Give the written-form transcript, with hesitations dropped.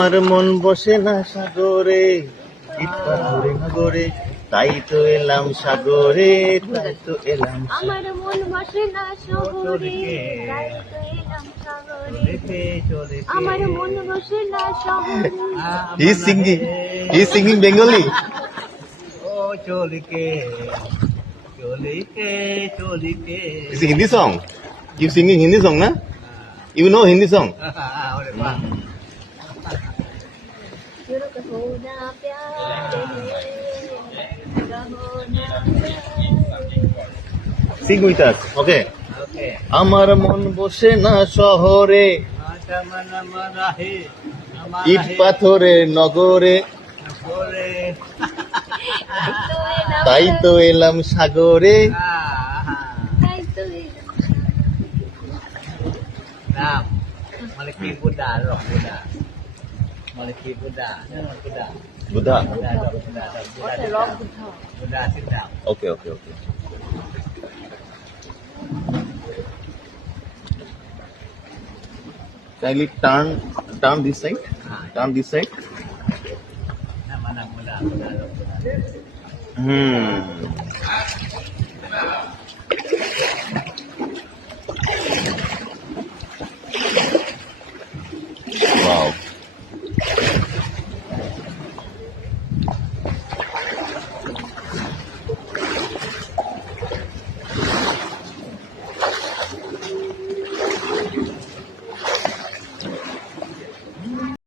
আমার মন বসে না সাগরে, ইটপাথরে নগরে, তাই তো এলাম সাগরে, তাই তো এলাম আমার মন বসে না শহরে, তাই তো এলাম সাগরে। আমার মন বসে না শহরে। He is singing Bengali. O চলিকে চলিকে চলিকে It's a Hindi song. You singing Hindi song, na? You know Hindi song? ওরে বাহ शुरू कहो ना प्यार है, कहो ना प्यार। Sing with us. Okay. ওকে আমার মন বসে না শহরে, আটা মন মরাহে ইট পাথরে নগরে, করে তাই তো এলাম সাগরে। তাই তো এলাম নাম malaki Buddha roh Buddha malaki Buddha Buddha Budha. Buddha Buddha sit down Okay, okay, okay. Kindly turn this side. Turn this side. nama Buddha Buddha Hmm.